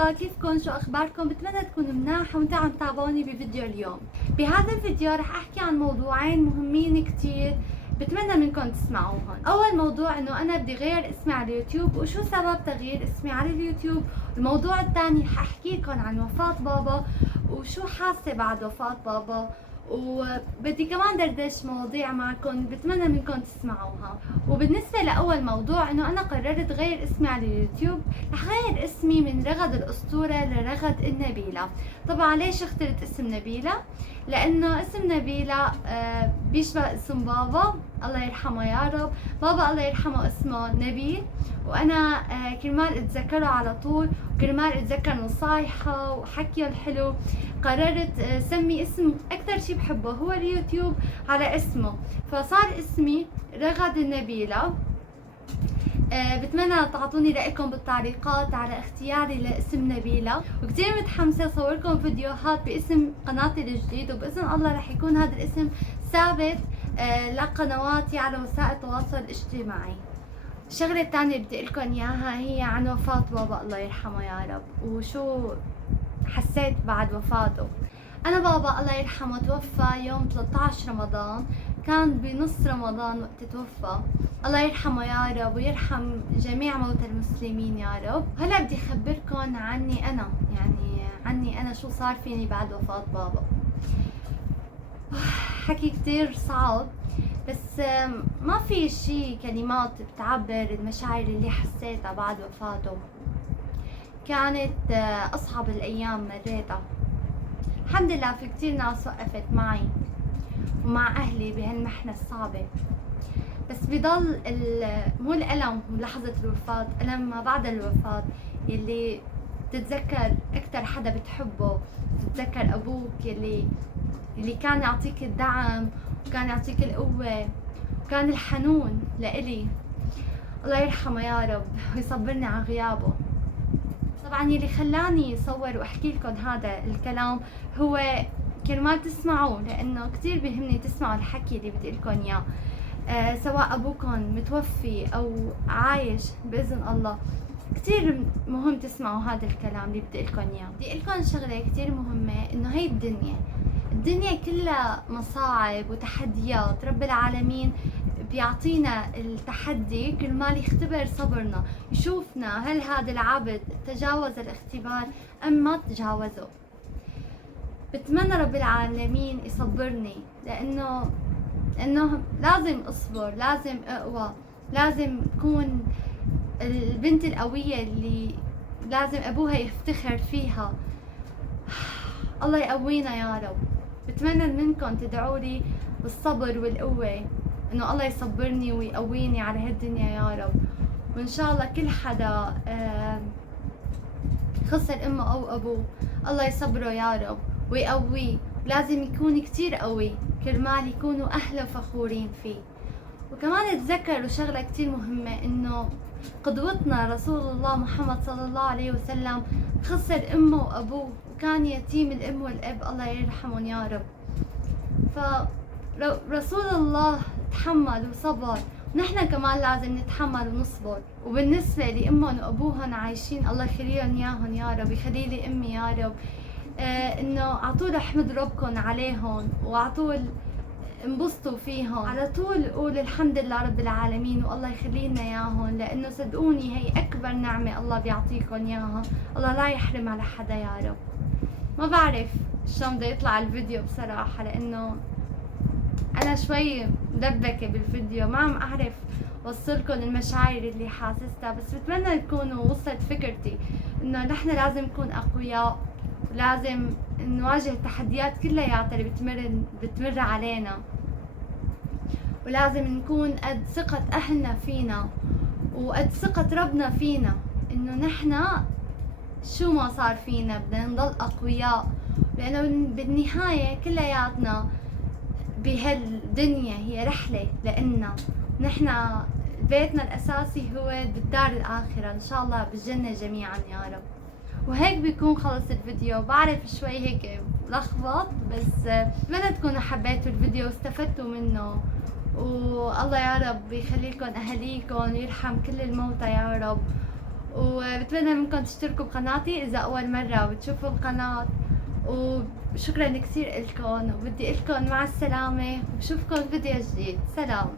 مرحبا، كيفكم؟ شو اخباركم؟ بتمنى تكونوا مناح وانتم عم تتابعوني بفيديو اليوم. بهذا الفيديو رح احكي عن موضوعين مهمين كتير بتمنى منكم تسمعوهم. اول موضوع انه انا بدي غير اسمي على اليوتيوب وشو سبب تغيير اسمي على اليوتيوب. الموضوع الثاني رح احكي لكم عن وفاة بابا وشو حاسه بعد وفاة بابا، وبدي كمان دردش مواضيع معكم بتمنى منكم تسمعوها. وبالنسبة لأول موضوع انه انا قررت غير اسمي على اليوتيوب، رح غير اسمي من رغد الأسطورة لرغد النبيلة. طبعا ليش اخترت اسم نبيلة؟ لانه اسم نبيلة بيشبه اسم بابا الله يرحمه يا رب. بابا الله يرحمه اسمه نبيل، وانا كرمال اتذكره على طول وكرمال اتذكر نصايحه وحكيه الحلو قررت سمي اسم اكثر شيء بحبه هو اليوتيوب على اسمه، فصار اسمي رغد النبيلة. بتمنى تعطوني رأيكم بالتعليقات على اختياري لاسم نبيلة، وكتير متحمسة اصوركم فيديوهات باسم قناتي الجديد، وبإذن الله رح يكون هذا الاسم ثابت لقنواتي على وسائل التواصل الاجتماعي. الشغلة الثانية اللي بدي اقول لكم اياها هي عن وفاة بابا الله يرحمه يا رب، وشو حسيت بعد وفاته. انا بابا الله يرحمه توفى يوم 13 رمضان، كان بنص رمضان وقت توفى. الله يرحمه يا رب ويرحم جميع موتى المسلمين يا رب. هلا بدي اخبركم عني انا، يعني عني انا شو صار فيني بعد وفاة بابا. حكي كتير صعب، بس ما في شي كلمات بتعبر المشاعر اللي حسيتها بعد وفاته. كانت أصعب الأيام مريتها. الحمد لله في كتير ناس وقفت معي ومع أهلي بهالمحنة الصعبة، بس بضل مو الألم لحظة الوفاة، ألم ما بعد الوفاة، يلي تتذكر أكتر حدا بتحبه، تتذكر أبوك يلي كان يعطيك الدعم وكان يعطيك القوة وكان الحنون لإلي. الله يرحمه يا رب ويصبرني على غيابه. طبعا يلي خلاني صور واحكي لكم هذا الكلام هو كرمال تسمعوه، لانه كتير بيهمني تسمعوا الحكي اللي بدي لكم اياه. سواء ابوكم متوفي او عايش باذن الله، كتير مهم تسمعوا هذا الكلام اللي بدي لكم اياه. بدي لكم شغله كتير مهمه، انه هي الدنيا كلها مصاعب وتحديات. رب العالمين بيعطينا التحدي كرمال يختبر صبرنا، يشوفنا هل هذا العبد تجاوز الاختبار ام ما تجاوزه. بتمنى رب العالمين يصبرني، لانه لازم اصبر، لازم اقوى، لازم اكون البنت القوية اللي لازم ابوها يفتخر فيها. الله يقوينا يا رب. بتمنى منكم تدعوا لي بالصبر والقوة، انه الله يصبرني ويقويني على هالدنيا يا رب. وان شاء الله كل حدا خسر امه او ابوه الله يصبره يا رب ويقويه، لازم يكون كتير قوي كرمال يكونوا اهله فخورين فيه. وكمان تذكروا شغلة كتير مهمة، انه قدوتنا رسول الله محمد صلى الله عليه وسلم خسر امه وابوه وكان يتيم الام والاب الله يرحمهم يا رب. فرسول الله تحمل وصبر، ونحن كمان لازم نتحمل ونصبر. وبالنسبة لأمهم وأبوهم عايشين الله يخليهم ياهم يا رب، يخلي لي أمي يا رب. إنه عطول احمد ربكم عليهم، وعطول انبسطوا فيهم، على طول قول الحمد لله رب العالمين والله يخلي لنا اياهم، لانه صدقوني هي اكبر نعمه الله بيعطيكم اياها. الله لا يحرم على حدا يا رب. ما بعرف شلون بده يطلع الفيديو بصراحه، لانه انا شوي مدبكه بالفيديو، ما عم اعرف وصلكم المشاعر اللي حاسستها، بس بتمنى تكونوا وصلت فكرتي انه نحن لازم نكون اقوياء، ولازم نواجه التحديات كلياتها اللي بتمر علينا، ولازم نكون قد ثقة أهلنا فينا وقد ثقة ربنا فينا، إنه نحنا شو ما صار فينا بدنا نضل أقوياء، لأنه بالنهاية كلياتنا بهالدنيا هي رحلة لإلنا. نحنا بيتنا الأساسي هو بالدار الآخرة إن شاء الله بالجنة جميعا يا رب. وهيك بيكون خلص الفيديو. بعرف شوي هيك لخبط، بس اتمنى تكونوا حبيتوا الفيديو واستفدتوا منه، والله يا رب يخلي لكم اهاليكم ويرحم كل الموتى يا رب، وبتمنى منكم تشتركوا بقناتي إذا أول مرة بتشوفوا القناة، وشكرا كثير لكم، وبدي لكم مع السلامة، وبشوفكم فيديو جديد. سلام.